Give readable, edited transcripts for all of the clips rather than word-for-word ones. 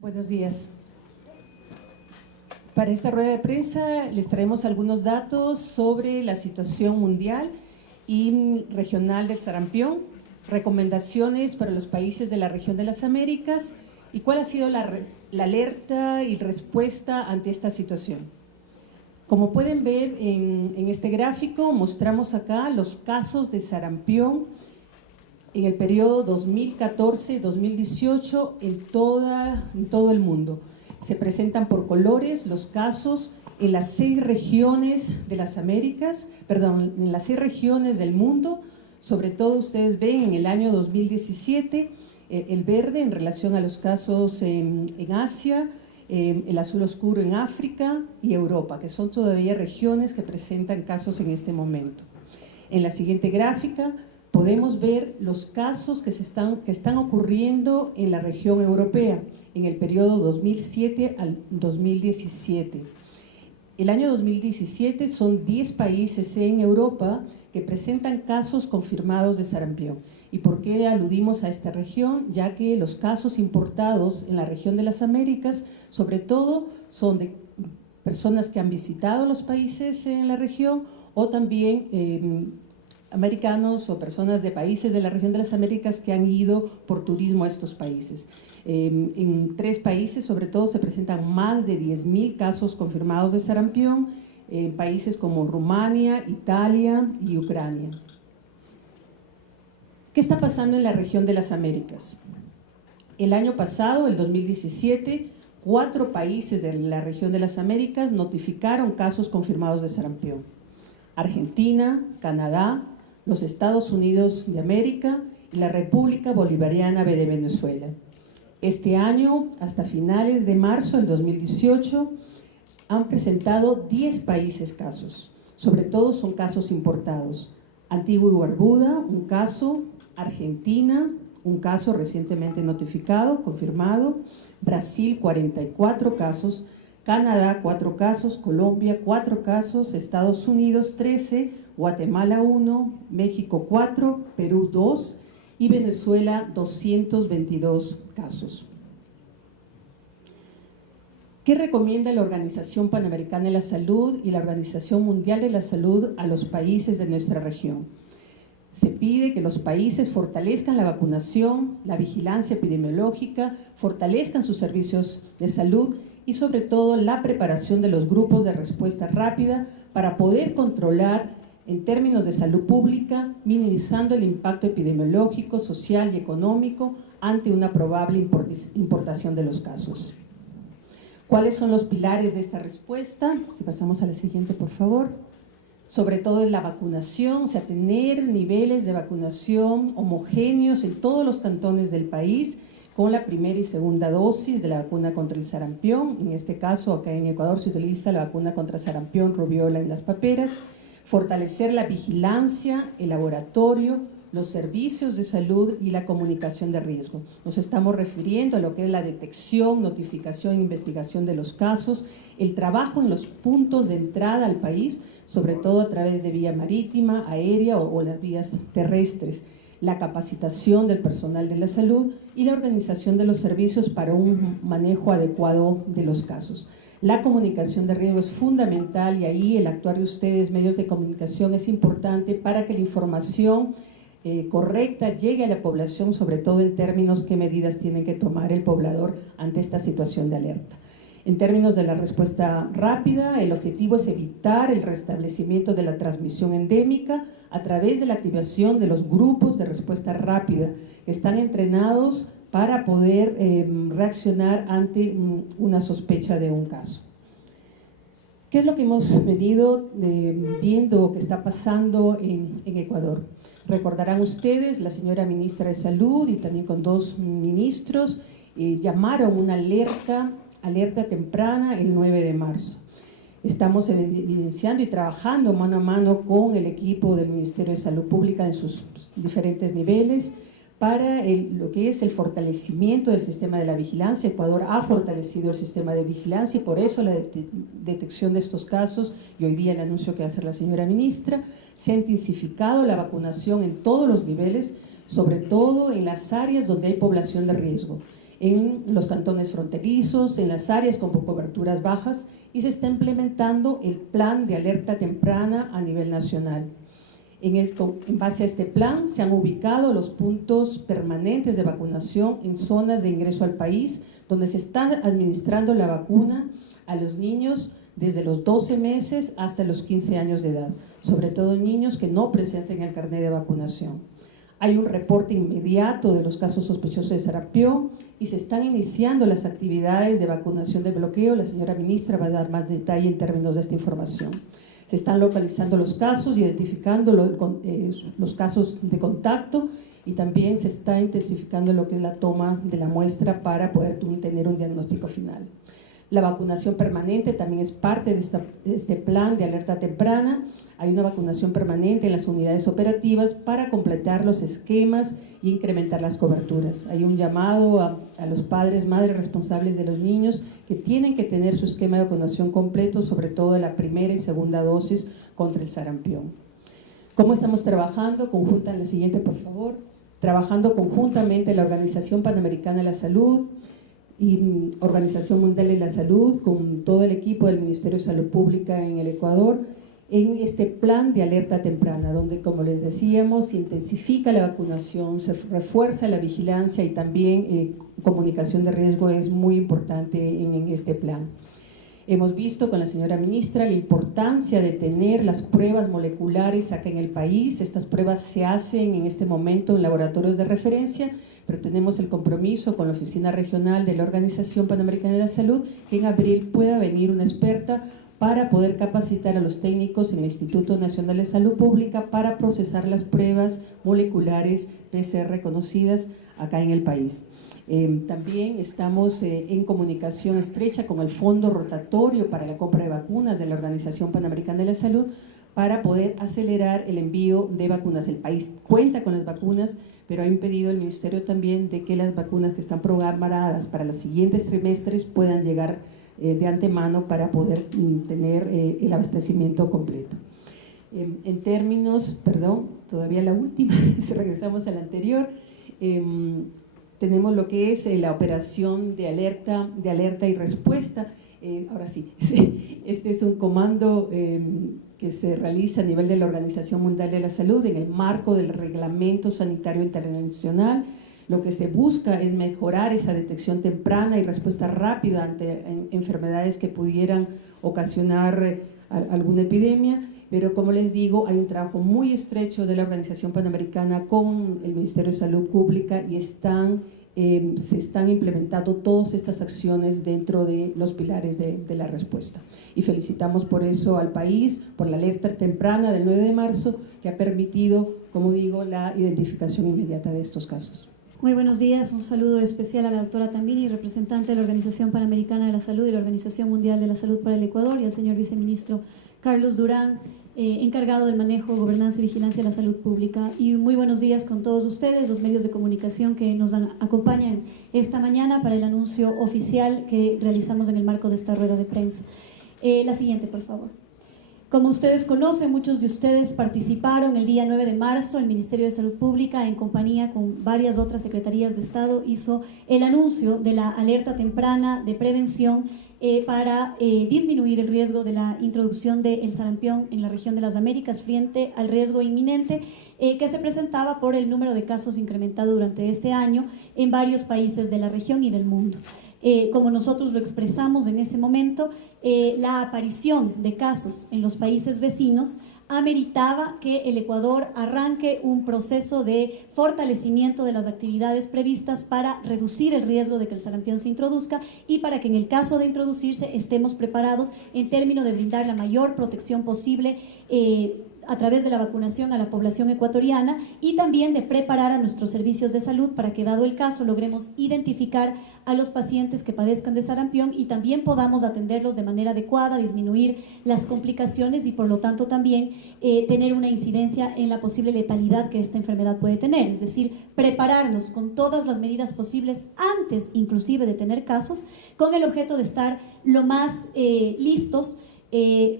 Buenos días. Para esta rueda de prensa les traemos algunos datos sobre la situación mundial y regional del sarampión, recomendaciones para los países de la región de las Américas y cuál ha sido la alerta y respuesta ante esta situación. Como pueden ver en este gráfico, mostramos acá los casos de sarampión en el periodo 2014-2018 en todo el mundo. Se presentan por colores los casos en las 6 regiones de las Américas, perdón, en las 6 regiones del mundo. Sobre todo ustedes ven en el año 2017 el verde en relación a los casos en Asia, el azul oscuro en África y Europa, que son todavía regiones que presentan casos en este momento. En la siguiente gráfica podemos ver los casos que están ocurriendo en la región europea en el periodo 2007 al 2017. El año 2017 son 10 países en Europa que presentan casos confirmados de sarampión. ¿Y por qué aludimos a esta región? Ya que los casos importados en la región de las Américas, sobre todo, son de personas que han visitado los países en la región o también americanos o personas de países de la región de las Américas que han ido por turismo a estos países. En 3 países, sobre todo, se presentan más de 10.000 casos confirmados de sarampión, en países como Rumania, Italia y Ucrania. ¿Qué está pasando en la región de las Américas? El año pasado, el 2017, 4 países de la región de las Américas notificaron casos confirmados de sarampión: Argentina, Canadá, los Estados Unidos de América y la República Bolivariana de Venezuela. Este año, hasta finales de marzo del 2018, han presentado 10 países casos. Sobre todo son casos importados. Antigua y Barbuda, un caso. Argentina, un caso recientemente notificado, confirmado. Brasil, 44 casos. Canadá, 4 casos. Colombia, 4 casos. Estados Unidos, 13. Guatemala 1, México 4, Perú 2 y Venezuela 222 casos. ¿Qué recomienda la Organización Panamericana de la Salud y la Organización Mundial de la Salud a los países de nuestra región? Se pide que los países fortalezcan la vacunación, la vigilancia epidemiológica, fortalezcan sus servicios de salud y sobre todo la preparación de los grupos de respuesta rápida para poder controlar en términos de salud pública, minimizando el impacto epidemiológico, social y económico ante una probable importación de los casos. ¿Cuáles son los pilares de esta respuesta? Si pasamos a la siguiente, por favor. Sobre todo es la vacunación, o sea, tener niveles de vacunación homogéneos en todos los cantones del país, con la primera y segunda dosis de la vacuna contra el sarampión. En este caso, acá en Ecuador se utiliza la vacuna contra sarampión, rubiola en las paperas. Fortalecer la vigilancia, el laboratorio, los servicios de salud y la comunicación de riesgo. Nos estamos refiriendo a lo que es la detección, notificación e investigación de los casos, el trabajo en los puntos de entrada al país, sobre todo a través de vía marítima, aérea o las vías terrestres, la capacitación del personal de la salud y la organización de los servicios para un manejo adecuado de los casos. La comunicación de riesgo es fundamental y ahí el actuar de ustedes, medios de comunicación, es importante para que la información correcta llegue a la población, sobre todo en términos qué medidas tiene que tomar el poblador ante esta situación de alerta. En términos de la respuesta rápida, el objetivo es evitar el restablecimiento de la transmisión endémica a través de la activación de los grupos de respuesta rápida que están entrenados para poder reaccionar ante una sospecha de un caso. ¿Qué es lo que hemos venido viendo que está pasando en Ecuador? Recordarán ustedes, la señora ministra de Salud y también con 2 ministros llamaron una alerta temprana el 9 de marzo. Estamos evidenciando y trabajando mano a mano con el equipo del Ministerio de Salud Pública en sus diferentes niveles para lo que es el fortalecimiento del sistema de la vigilancia. Ecuador ha fortalecido el sistema de vigilancia y por eso la detección de estos casos, y hoy día el anuncio que va a hacer la señora ministra, se ha intensificado la vacunación en todos los niveles, sobre todo en las áreas donde hay población de riesgo. en los cantones fronterizos, en las áreas con coberturas bajas, y se está implementando el plan de alerta temprana a nivel nacional. En base a este plan se han ubicado los puntos permanentes de vacunación en zonas de ingreso al país, donde se está administrando la vacuna a los niños desde los 12 meses hasta los 15 años de edad, sobre todo niños que no presenten el carnet de vacunación. Hay un reporte inmediato de los casos sospechosos de sarampión y se están iniciando las actividades de vacunación de bloqueo. La señora ministra va a dar más detalle en términos de esta información. Se están localizando los casos, identificando los casos de contacto, y también se está intensificando lo que es la toma de la muestra para poder tener un diagnóstico final. La vacunación permanente también es parte de este plan de alerta temprana. Hay una vacunación permanente en las unidades operativas para completar los esquemas y incrementar las coberturas. Hay un llamado a los padres, madres responsables de los niños que tienen que tener su esquema de vacunación completo, sobre todo de la primera y segunda dosis contra el sarampión. ¿Cómo estamos trabajando? En la siguiente, por favor. Trabajando conjuntamente la Organización Panamericana de la Salud y Organización Mundial de la Salud, con todo el equipo del Ministerio de Salud Pública en el Ecuador, en este plan de alerta temprana, donde, como les decíamos, se intensifica la vacunación, se refuerza la vigilancia y también comunicación de riesgo es muy importante en este plan. Hemos visto con la señora ministra la importancia de tener las pruebas moleculares acá en el país. Estas pruebas se hacen en este momento en laboratorios de referencia, pero tenemos el compromiso con la Oficina Regional de la Organización Panamericana de la Salud que en abril pueda venir una experta para poder capacitar a los técnicos en el Instituto Nacional de Salud Pública para procesar las pruebas moleculares PCR conocidas acá en el país. También estamos en comunicación estrecha con el Fondo Rotatorio para la compra de vacunas de la Organización Panamericana de la Salud para poder acelerar el envío de vacunas. El país cuenta con las vacunas, pero ha impedido el Ministerio también de que las vacunas que están programadas para los siguientes trimestres puedan llegar de antemano para poder tener el abastecimiento completo. En términos, perdón, todavía la última, si regresamos a la anterior, tenemos lo que es la operación de alerta y respuesta. Ahora sí, este es un comando que se realiza a nivel de la Organización Mundial de la Salud en el marco del Reglamento Sanitario Internacional. Lo que se busca es mejorar esa detección temprana y respuesta rápida ante enfermedades que pudieran ocasionar alguna epidemia, pero como les digo, hay un trabajo muy estrecho de la Organización Panamericana con el Ministerio de Salud Pública y se están implementando todas estas acciones dentro de los pilares de la respuesta. Y felicitamos por eso al país, por la alerta temprana del 9 de marzo, que ha permitido, como digo, la identificación inmediata de estos casos. Muy buenos días, un saludo especial a la doctora Tambini, representante de la Organización Panamericana de la Salud y la Organización Mundial de la Salud para el Ecuador, y al señor viceministro Carlos Durán, encargado del manejo, gobernanza y vigilancia de la salud pública. Y muy buenos días con todos ustedes, los medios de comunicación que nos acompañan esta mañana para el anuncio oficial que realizamos en el marco de esta rueda de prensa. La siguiente, por favor. Como ustedes conocen, muchos de ustedes participaron el día 9 de marzo, el Ministerio de Salud Pública, en compañía con varias otras secretarías de Estado, hizo el anuncio de la alerta temprana de prevención para disminuir el riesgo de la introducción del sarampión en la región de las Américas frente al riesgo inminente que se presentaba por el número de casos incrementado durante este año en varios países de la región y del mundo. Como nosotros lo expresamos en ese momento, la aparición de casos en los países vecinos ameritaba que el Ecuador arranque un proceso de fortalecimiento de las actividades previstas para reducir el riesgo de que el sarampión se introduzca y para que en el caso de introducirse estemos preparados en términos de brindar la mayor protección posible a través de la vacunación a la población ecuatoriana y también de preparar a nuestros servicios de salud para que, dado el caso, logremos identificar a los pacientes que padezcan de sarampión y también podamos atenderlos de manera adecuada, disminuir las complicaciones y, por lo tanto, también tener una incidencia en la posible letalidad que esta enfermedad puede tener. Es decir, prepararnos con todas las medidas posibles antes, inclusive, de tener casos, con el objeto de estar lo más listos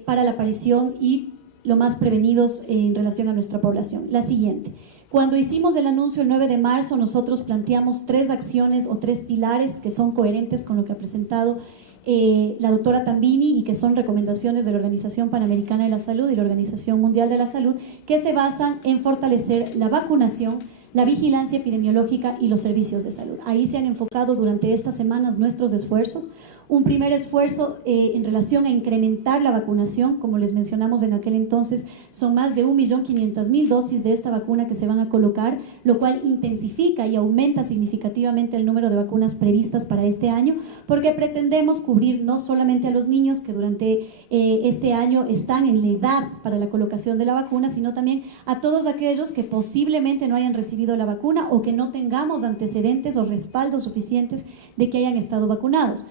para la aparición y lo más prevenidos en relación a nuestra población. La siguiente. Cuando hicimos el anuncio el 9 de marzo, nosotros planteamos 3 acciones o 3 pilares que son coherentes con lo que ha presentado la doctora Tambini y que son recomendaciones de la Organización Panamericana de la Salud y la Organización Mundial de la Salud, que se basan en fortalecer la vacunación, la vigilancia epidemiológica y los servicios de salud. Ahí se han enfocado durante estas semanas nuestros esfuerzos. Un primer esfuerzo en relación a incrementar la vacunación, como les mencionamos en aquel entonces, son más de 1.500.000 dosis de esta vacuna que se van a colocar, lo cual intensifica y aumenta significativamente el número de vacunas previstas para este año, porque pretendemos cubrir no solamente a los niños que durante este año están en la edad para la colocación de la vacuna, sino también a todos aquellos que posiblemente no hayan recibido la vacuna o que no tengamos antecedentes o respaldos suficientes de que hayan estado vacunados.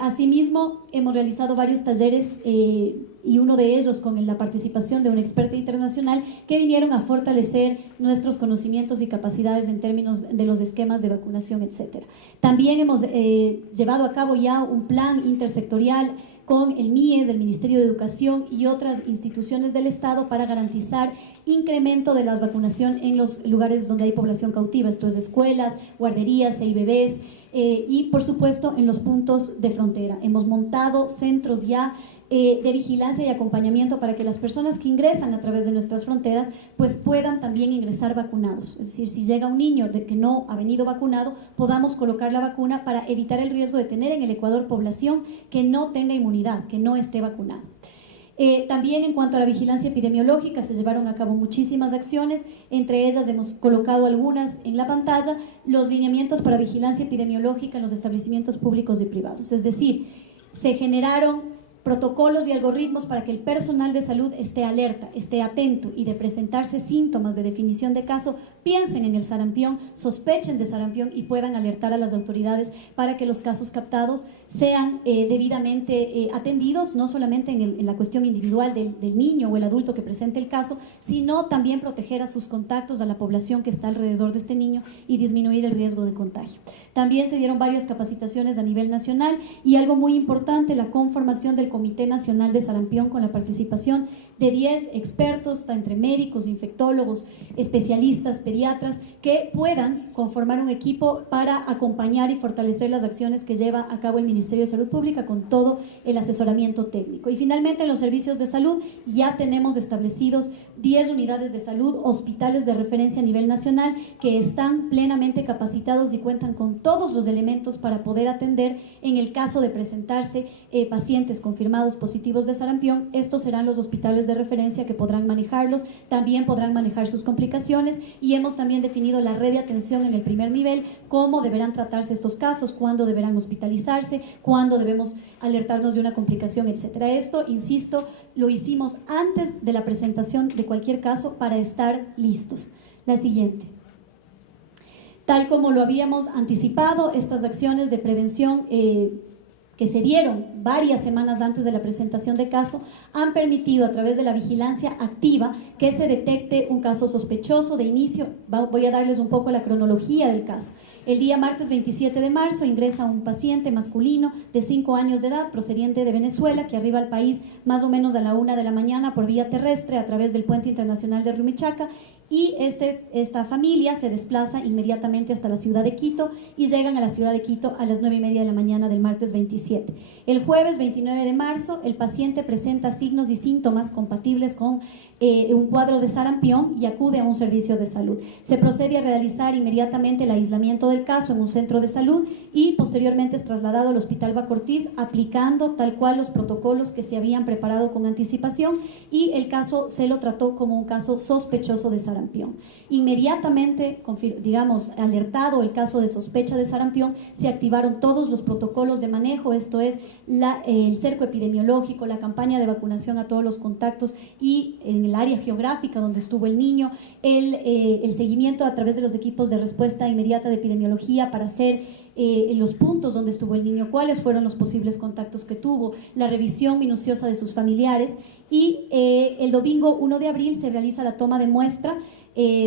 Asimismo, hemos realizado varios talleres y uno de ellos con la participación de una experta internacional que vinieron a fortalecer nuestros conocimientos y capacidades en términos de los esquemas de vacunación, etc. También hemos llevado a cabo ya un plan intersectorial con el MIES, el Ministerio de Educación y otras instituciones del Estado para garantizar incremento de la vacunación en los lugares donde hay población cautiva, esto es escuelas, guarderías, CIBBs, y por supuesto en los puntos de frontera. Hemos montado centros ya de vigilancia y acompañamiento para que las personas que ingresan a través de nuestras fronteras pues puedan también ingresar vacunados. Es decir, si llega un niño de que no ha venido vacunado, podamos colocar la vacuna para evitar el riesgo de tener en el Ecuador población que no tenga inmunidad, que no esté vacunada. También en cuanto a la vigilancia epidemiológica se llevaron a cabo muchísimas acciones, entre ellas hemos colocado algunas en la pantalla, los lineamientos para vigilancia epidemiológica en los establecimientos públicos y privados, es decir, se generaron protocolos y algoritmos para que el personal de salud esté alerta, esté atento y de presentarse síntomas de definición de caso, piensen en el sarampión, sospechen de sarampión y puedan alertar a las autoridades para que los casos captados sean debidamente atendidos, no solamente en la cuestión individual del niño o el adulto que presente el caso, sino también proteger a sus contactos, a la población que está alrededor de este niño y disminuir el riesgo de contagio. También se dieron varias capacitaciones a nivel nacional y algo muy importante, la conformación del Comité Nacional de Sarampión con la participación de 10 expertos, entre médicos, infectólogos, especialistas, pediatras, que puedan conformar un equipo para acompañar y fortalecer las acciones que lleva a cabo el Ministerio de Salud Pública con todo el asesoramiento técnico. Y finalmente, en los servicios de salud ya tenemos establecidos 10 unidades de salud, hospitales de referencia a nivel nacional que están plenamente capacitados y cuentan con todos los elementos para poder atender en el caso de presentarse pacientes confirmados positivos de sarampión. Estos serán los hospitales de referencia que podrán manejarlos, también podrán manejar sus complicaciones y hemos también definido la red de atención en el primer nivel, cómo deberán tratarse estos casos, cuándo deberán hospitalizarse, cuándo debemos alertarnos de una complicación, etcétera. Esto, insisto, lo hicimos antes de la presentación de cualquier caso para estar listos. La siguiente. Tal como lo habíamos anticipado, estas acciones de prevención que se dieron varias semanas antes de la presentación de caso han permitido a través de la vigilancia activa que se detecte un caso sospechoso de inicio. Voy a darles un poco la cronología del caso. El día martes 27 de marzo ingresa un paciente masculino de 5 años de edad procedente de Venezuela que arriba al país más o menos a la 1 de la mañana por vía terrestre a través del puente internacional de Rumichaca y esta familia se desplaza inmediatamente hasta la ciudad de Quito y llegan a la ciudad de Quito a las 9:30 de la mañana del martes 27. El jueves 29 de marzo el paciente presenta signos y síntomas compatibles con un cuadro de sarampión y acude a un servicio de salud. Se procede a realizar inmediatamente el aislamiento del caso en un centro de salud y posteriormente es trasladado al Hospital Bacortiz aplicando tal cual los protocolos que se habían preparado con anticipación y el caso se lo trató como un caso sospechoso de sarampión. Inmediatamente, digamos, alertado el caso de sospecha de sarampión, se activaron todos los protocolos de manejo, esto es el cerco epidemiológico, la campaña de vacunación a todos los contactos y en el área geográfica donde estuvo el niño, el seguimiento a través de los equipos de respuesta inmediata de epidemiología para hacer en los puntos donde estuvo el niño, cuáles fueron los posibles contactos que tuvo, la revisión minuciosa de sus familiares y el domingo 1 de abril se realiza la toma de muestra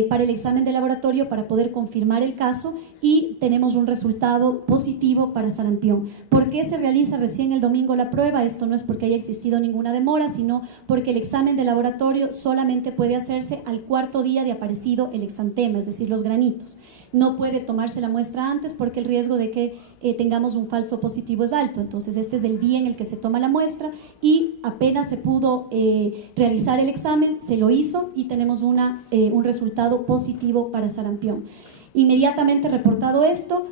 para el examen de laboratorio para poder confirmar el caso y tenemos un resultado positivo para sarampión. ¿Por qué se realiza recién el domingo la prueba? Esto no es porque haya existido ninguna demora, sino porque el examen de laboratorio solamente puede hacerse al cuarto día de aparecido el exantema, es decir, los granitos. No puede tomarse la muestra antes porque el riesgo de que tengamos un falso positivo es alto. Entonces este es el día en el que se toma la muestra y apenas se pudo realizar el examen, se lo hizo y tenemos un resultado positivo para sarampión. Inmediatamente reportado esto,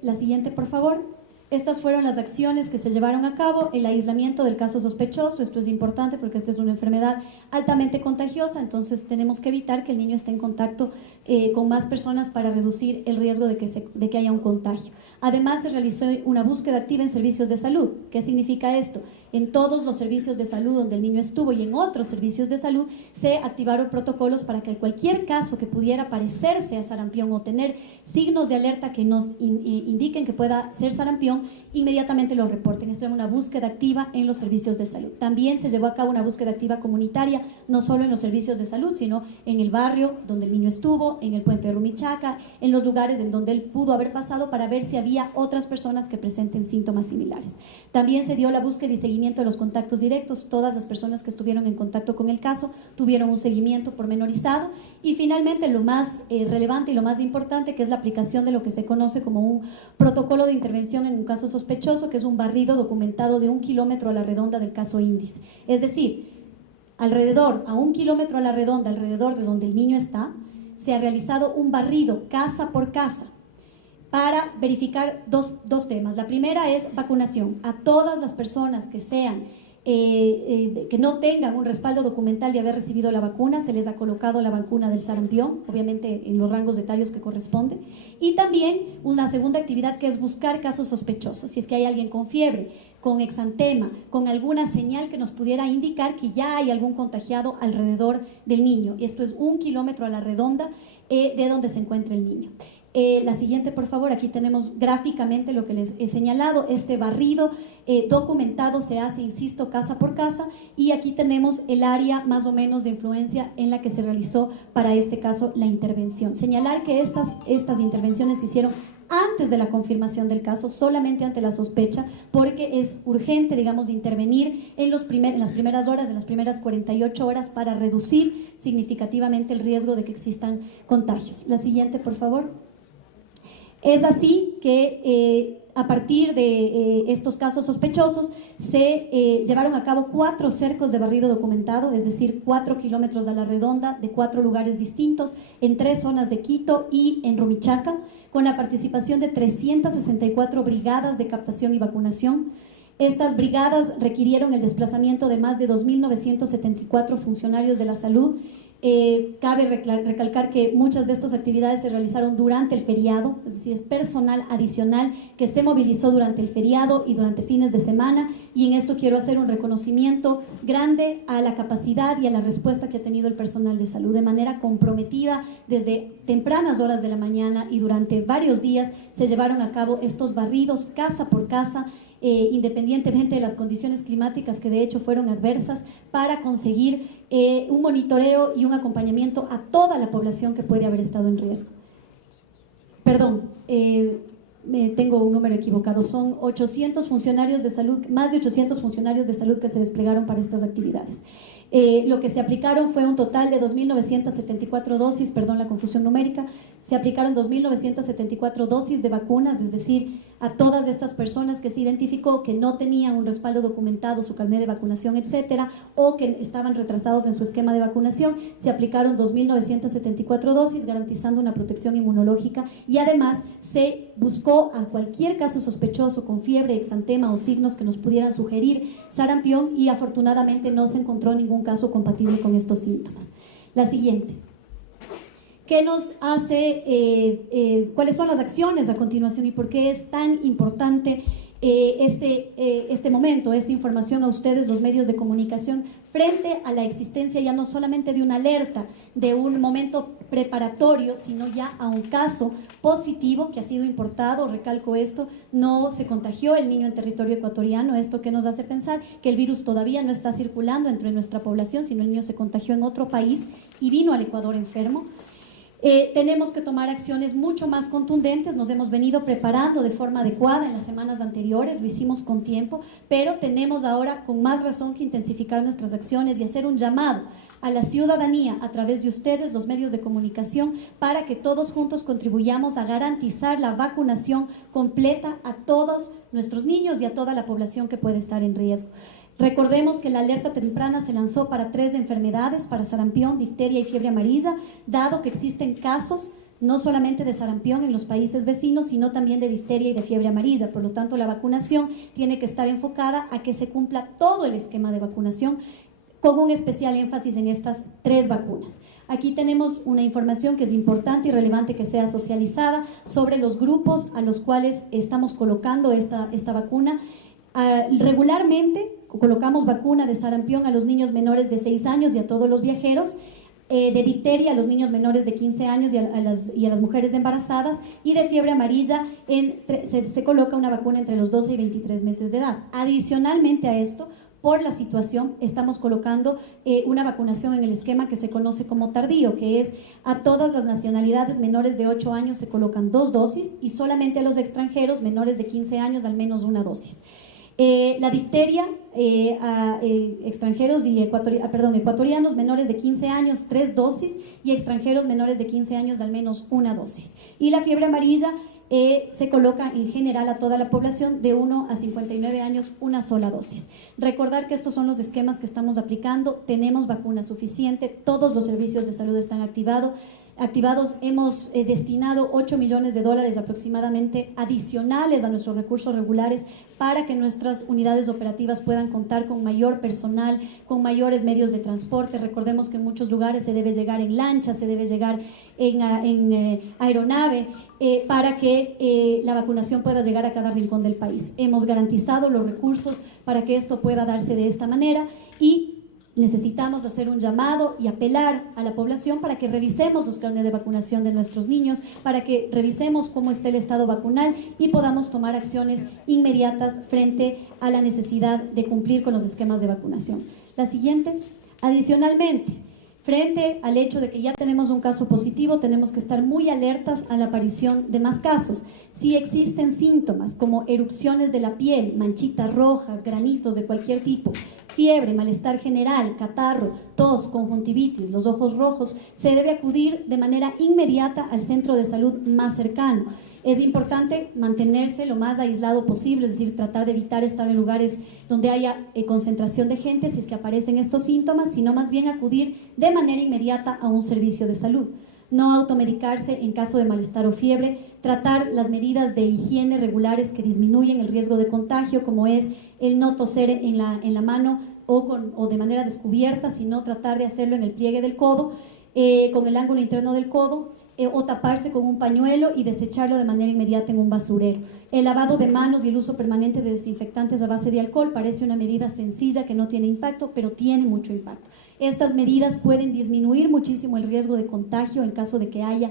la siguiente por favor. Estas fueron las acciones que se llevaron a cabo, el aislamiento del caso sospechoso. Esto es importante porque esta es una enfermedad altamente contagiosa, entonces tenemos que evitar que el niño esté en contacto con más personas para reducir el riesgo de que haya un contagio. Además, se realizó una búsqueda activa en servicios de salud. ¿Qué significa esto? En todos los servicios de salud donde el niño estuvo y en otros servicios de salud se activaron protocolos para que cualquier caso que pudiera parecerse a sarampión o tener signos de alerta que nos indiquen que pueda ser sarampión, inmediatamente lo reporten. Esto es una búsqueda activa en los servicios de salud. También se llevó a cabo una búsqueda activa comunitaria, no solo en los servicios de salud, sino en el barrio donde el niño estuvo, en el puente de Rumichaca, en los lugares en donde él pudo haber pasado para ver si había otras personas que presenten síntomas similares. También se dio la búsqueda y seguimiento de los contactos directos. Todas las personas que estuvieron en contacto con el caso tuvieron un seguimiento pormenorizado. Y finalmente lo más relevante y lo más importante, que es la aplicación de lo que se conoce como un protocolo de intervención en un caso sospechoso, que es un barrido documentado de 1 kilómetro a la redonda del caso índice. Es decir, alrededor, a 1 kilómetro a la redonda, alrededor de donde el niño está, se ha realizado un barrido casa por casa para verificar dos temas. La primera es vacunación. A todas las personas que sean que no tengan un respaldo documental de haber recibido la vacuna, se les ha colocado la vacuna del sarampión, obviamente en los rangos etarios que corresponden. Y también una segunda actividad, que es buscar casos sospechosos. Si es que hay alguien con fiebre, con exantema, con alguna señal que nos pudiera indicar que ya hay algún contagiado alrededor del niño. Y esto es 1 kilómetro a la redonda de donde se encuentra el niño. La siguiente, por favor. Aquí tenemos gráficamente lo que les he señalado. Este barrido documentado se hace, insisto, casa por casa, y aquí tenemos el área más o menos de influencia en la que se realizó para este caso la intervención. Señalar que estas intervenciones se hicieron antes de la confirmación del caso, solamente ante la sospecha, porque es urgente, digamos, intervenir en las primeras horas, en las primeras 48 horas, para reducir significativamente el riesgo de que existan contagios. La siguiente, por favor. Es así que a partir de estos casos sospechosos se llevaron a cabo 4 cercos de barrido documentado, es decir, 4 kilómetros a la redonda de 4 lugares distintos en 3 zonas de Quito y en Rumichaca, con la participación de 364 brigadas de captación y vacunación. Estas brigadas requirieron el desplazamiento de más de 2.974 funcionarios de la salud. Cabe recalcar que muchas de estas actividades se realizaron durante el feriado, es decir, es personal adicional que se movilizó durante el feriado y durante fines de semana, y en esto quiero hacer un reconocimiento grande a la capacidad y a la respuesta que ha tenido el personal de salud. De manera comprometida, desde tempranas horas de la mañana y durante varios días se llevaron a cabo estos barridos casa por casa, independientemente de las condiciones climáticas, que de hecho fueron adversas, para conseguir un monitoreo y un acompañamiento a toda la población que puede haber estado en riesgo. Perdón, tengo un número equivocado, son 800 funcionarios de salud, más de 800 funcionarios de salud que se desplegaron para estas actividades. Lo que se aplicaron fue un total de 2.974 dosis, perdón la confusión numérica, se aplicaron 2.974 dosis de vacunas, es decir, a todas estas personas que se identificó que no tenían un respaldo documentado, su carnet de vacunación, etcétera, o que estaban retrasados en su esquema de vacunación, se aplicaron 2.974 dosis, garantizando una protección inmunológica, y además se buscó a cualquier caso sospechoso con fiebre, exantema o signos que nos pudieran sugerir sarampión, y afortunadamente no se encontró ningún caso compatible con estos síntomas. La siguiente. ¿Qué nos hace, cuáles son las acciones a continuación y por qué es tan importante este momento, esta información a ustedes, los medios de comunicación, frente a la existencia ya no solamente de una alerta, de un momento preparatorio, sino ya a un caso positivo que ha sido importado. Recalco esto, no se contagió el niño en territorio ecuatoriano, esto que nos hace pensar que el virus todavía no está circulando entre nuestra población, sino el niño se contagió en otro país y vino al Ecuador enfermo. Tenemos que tomar acciones mucho más contundentes, nos hemos venido preparando de forma adecuada en las semanas anteriores, lo hicimos con tiempo, pero tenemos ahora con más razón que intensificar nuestras acciones y hacer un llamado a la ciudadanía a través de ustedes, los medios de comunicación, para que todos juntos contribuyamos a garantizar la vacunación completa a todos nuestros niños y a toda la población que puede estar en riesgo. Recordemos que la alerta temprana se lanzó para 3 enfermedades, para sarampión, difteria y fiebre amarilla, dado que existen casos no solamente de sarampión en los países vecinos, sino también de difteria y de fiebre amarilla. Por lo tanto, la vacunación tiene que estar enfocada a que se cumpla todo el esquema de vacunación, con un especial énfasis en estas 3 vacunas. Aquí tenemos una información que es importante y relevante que sea socializada sobre los grupos a los cuales estamos colocando esta vacuna. Regularmente colocamos vacuna de sarampión a los niños menores de 6 años y a todos los viajeros, de difteria a los niños menores de 15 años y a las mujeres embarazadas, y de fiebre amarilla se coloca una vacuna entre los 12 y 23 meses de edad. Adicionalmente a esto, por la situación, estamos colocando una vacunación en el esquema que se conoce como tardío, que es a todas las nacionalidades menores de 8 años se colocan 2 dosis y solamente a los extranjeros menores de 15 años al menos 1 dosis. La difteria a extranjeros y ecuatorianos menores de 15 años 3 dosis y extranjeros menores de 15 años al menos 1 dosis. Y la fiebre amarilla se coloca en general a toda la población de 1 a 59 años 1 sola dosis. Recordar que estos son los esquemas que estamos aplicando, tenemos vacuna suficiente, todos los servicios de salud están activados, hemos destinado $8 millones aproximadamente adicionales a nuestros recursos regulares para que nuestras unidades operativas puedan contar con mayor personal, con mayores medios de transporte. Recordemos que en muchos lugares se debe llegar en lancha, se debe llegar en aeronave para que la vacunación pueda llegar a cada rincón del país. Hemos garantizado los recursos para que esto pueda darse de esta manera y necesitamos hacer un llamado y apelar a la población para que revisemos los carnets de vacunación de nuestros niños, para que revisemos cómo está el estado vacunal y podamos tomar acciones inmediatas frente a la necesidad de cumplir con los esquemas de vacunación. La siguiente. Adicionalmente, frente al hecho de que ya tenemos un caso positivo, tenemos que estar muy alertas a la aparición de más casos. Si existen síntomas como erupciones de la piel, manchitas rojas, granitos de cualquier tipo, fiebre, malestar general, catarro, tos, conjuntivitis, los ojos rojos, se debe acudir de manera inmediata al centro de salud más cercano. Es importante mantenerse lo más aislado posible, es decir, tratar de evitar estar en lugares donde haya concentración de gente si es que aparecen estos síntomas, sino más bien acudir de manera inmediata a un servicio de salud. No automedicarse en caso de malestar o fiebre, tratar las medidas de higiene regulares que disminuyen el riesgo de contagio, como es el no toser en la mano o de manera descubierta, sino tratar de hacerlo en el pliegue del codo, con el ángulo interno del codo, o taparse con un pañuelo y desecharlo de manera inmediata en un basurero. El lavado de manos y el uso permanente de desinfectantes a base de alcohol parece una medida sencilla que no tiene impacto, pero tiene mucho impacto. Estas medidas pueden disminuir muchísimo el riesgo de contagio en caso de que haya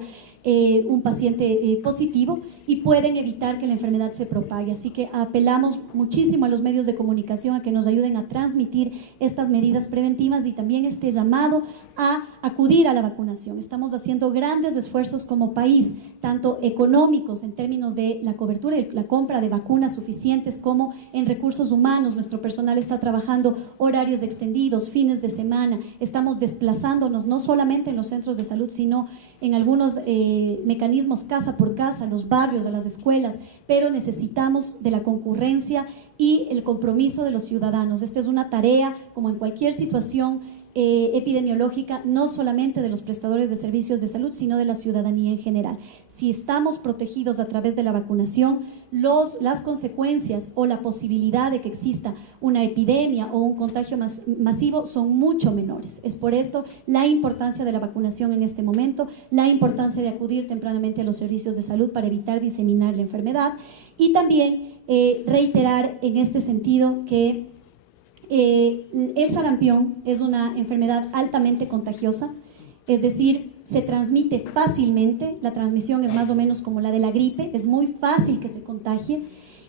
un paciente positivo y pueden evitar que la enfermedad se propague. Así que apelamos muchísimo a los medios de comunicación a que nos ayuden a transmitir estas medidas preventivas y también este llamado a acudir a la vacunación. Estamos haciendo grandes esfuerzos como país, tanto económicos en términos de la cobertura y la compra de vacunas suficientes, como en recursos humanos. Nuestro personal está trabajando horarios extendidos, fines de semana, estamos desplazándonos no solamente en los centros de salud, sino en algunos mecanismos casa por casa, a los barrios, a las escuelas, pero necesitamos de la concurrencia y el compromiso de los ciudadanos. Esta es una tarea, como en cualquier situación epidemiológica, no solamente de los prestadores de servicios de salud, sino de la ciudadanía en general. Si estamos protegidos a través de la vacunación, las consecuencias o la posibilidad de que exista una epidemia o un contagio masivo son mucho menores. Es por esto la importancia de la vacunación en este momento, la importancia de acudir tempranamente a los servicios de salud para evitar diseminar la enfermedad, y también reiterar en este sentido que el sarampión es una enfermedad altamente contagiosa, es decir, se transmite fácilmente, la transmisión es más o menos como la de la gripe, es muy fácil que se contagie,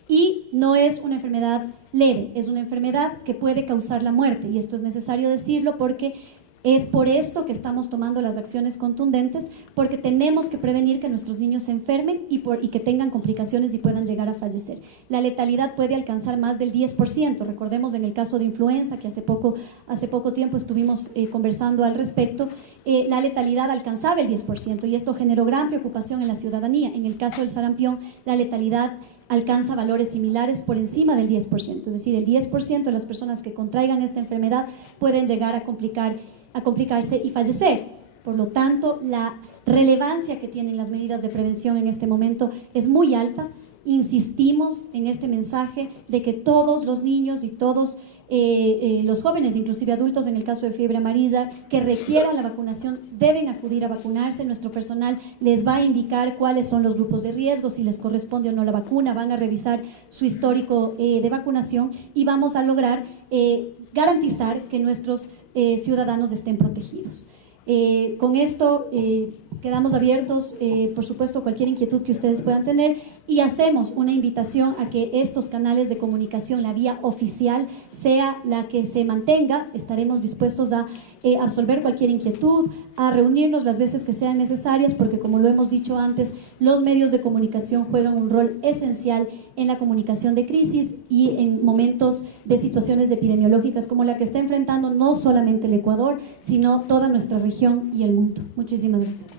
y no es una enfermedad leve, es una enfermedad que puede causar la muerte, y esto es necesario decirlo porque es por esto que estamos tomando las acciones contundentes, porque tenemos que prevenir que nuestros niños se enfermen y que tengan complicaciones y puedan llegar a fallecer. La letalidad puede alcanzar más del 10%. Recordemos en el caso de influenza, que hace poco tiempo estuvimos conversando al respecto, la letalidad alcanzaba el 10% y esto generó gran preocupación en la ciudadanía. En el caso del sarampión, la letalidad alcanza valores similares por encima del 10%, es decir, el 10% de las personas que contraigan esta enfermedad pueden llegar a complicarse y fallecer. Por lo tanto, la relevancia que tienen las medidas de prevención en este momento es muy alta. Insistimos en este mensaje de que todos los niños y todos los jóvenes, inclusive adultos en el caso de fiebre amarilla, que requieran la vacunación deben acudir a vacunarse. Nuestro personal les va a indicar cuáles son los grupos de riesgo, si les corresponde o no la vacuna, van a revisar su histórico de vacunación y vamos a lograr garantizar que nuestros ciudadanos estén protegidos. Con esto quedamos abiertos, por supuesto, a cualquier inquietud que ustedes puedan tener, y hacemos una invitación a que estos canales de comunicación, la vía oficial, sea la que se mantenga. Estaremos dispuestos a absolver cualquier inquietud, a reunirnos las veces que sean necesarias, porque como lo hemos dicho antes, los medios de comunicación juegan un rol esencial en la comunicación de crisis y en momentos de situaciones epidemiológicas como la que está enfrentando no solamente el Ecuador, sino toda nuestra región y el mundo. Muchísimas gracias.